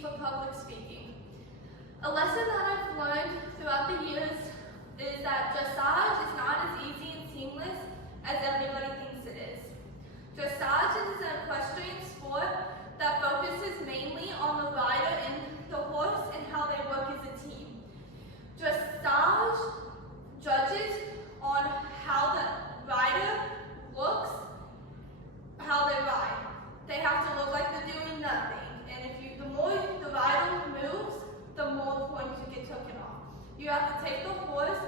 for public speaking. A lesson that I've learned throughout the years is that dressage is not as easy and seamless as everybody thinks it is. Dressage is an equestrian sport that focuses mainly on the rider and the horse and how they work as a team. Dressage judges on how the rider looks, how they ride. They have to look like they're doing nothing. And the more the rider moves, the more points you get taken off. You have to take the horse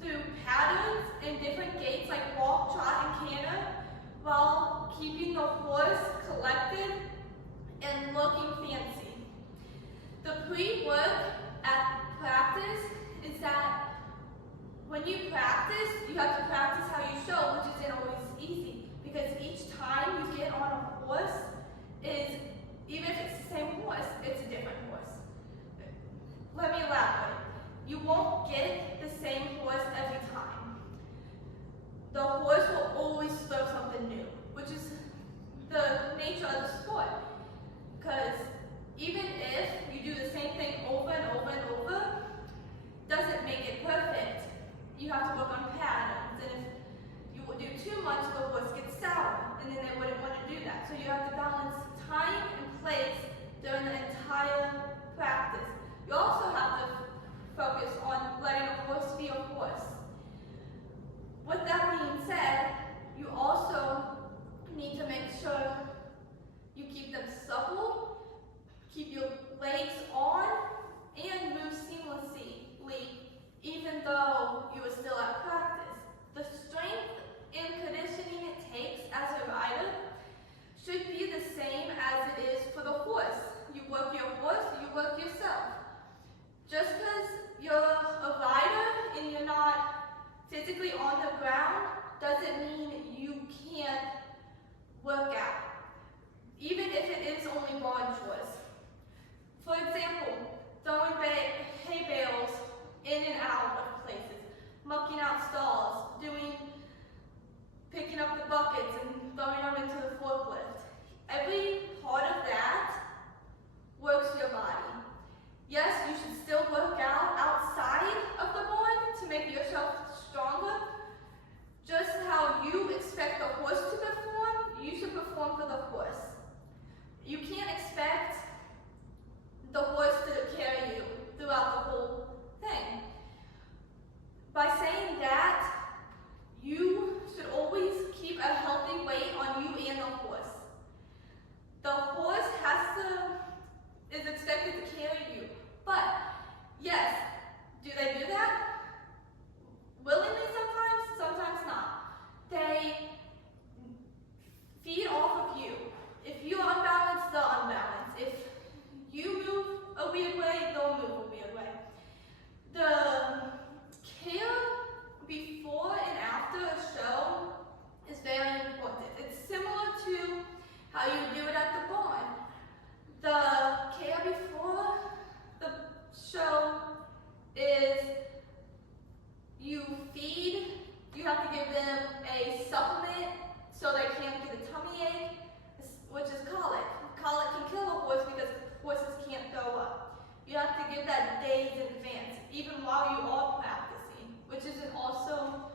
through patterns and different gaits like walk, trot, and canter, while keeping the horse collected and looking fancy. The pre-work at practice is that when you practice, you have to practice how you show, which isn't always easy, because each time you get on a horse even if it's the same horse, it's a different horse. Let me elaborate. You won't get the same horse every time. The horse will always throw something new, which is the nature of the sport. Because even if you do the same thing over and over and over, doesn't make it perfect. You have to work on patterns, and if you do too much, the horse gets sour, and then they wouldn't want to do that. So you have to balance time and place during the entire practice. You also have to focus on letting a horse be a horse. With that being said, you also need to make sure you keep them supple, keep your legs on, and move seamlessly, even though you are still at practice. The strength and conditioning it takes as a rider should be the same as it is for the horse. You work your horse, you work yourself. Just because you're a rider and you're not physically on the ground doesn't mean you can't work out, even if it is only barn chores. For example, throwing hay bales in and out of places, mucking out stalls, picking up the buckets and throwing them into the forklift. Every part of that works your body. Yes, you should still work out outside of the barn to make yourself stronger. Just how you expect the horse to perform, you should perform for the horse. You can't expect the horse to carry you throughout the whole thing. By saying that, you should always keep a healthy weight on you and the horse. The horse is expected to carry you, but yes, do they do that? Willingly sometimes, sometimes not. They feed off of you. If you unbalance, they'll unbalance. If you move a weird way, they'll move a weird way. The care before and after a show is very important. It's similar to how you do it at the barn. The care before the show is you have to give them a supplement so they can't get a tummy ache, which is colic. Colic can kill a horse because horses can't go up. You have to give that days in advance, even while you are practicing, which isn't also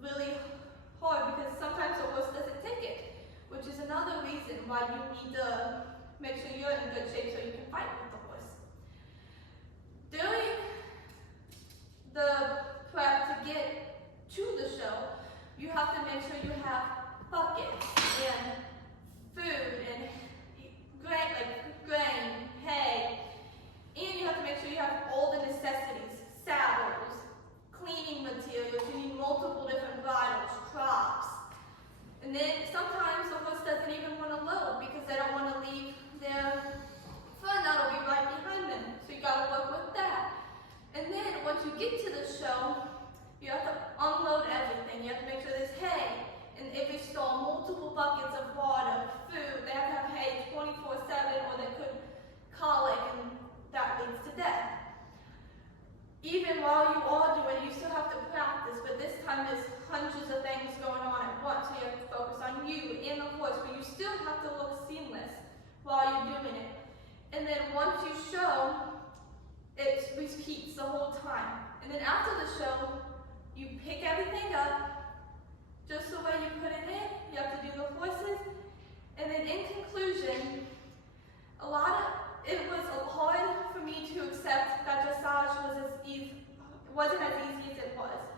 really hard because sometimes a horse doesn't take it, which is another reason why you need to make sure you're in good shape so you can fight with the horse. During the prep to get to the show, you have to make sure you have buckets and food and grain, hay, and you have to make sure you have all the necessities, saddles, cleaning materials. You need multiple different bridles, crops. And then sometimes the horse doesn't even want to load because they don't want to leave their fun that'll be right behind them. So you gotta work with that. And then once you get to the show, you have to unload everything. You have to make sure there's hay in every stall, multiple buckets of water, food. They have to have hay 24/7 or they could colic and that leads to death. Even while you are doing it, you still have to practice, but this time there's hundreds of things going on at once, so you have to focus on you and the horse, but you still have to look seamless while you're doing it. And then once you show, it repeats the whole time. And then after the show, you pick everything up, just the way you put it in. You have to do the horses. And then in conclusion, it was hard for me to accept that dressage wasn't as easy as it was.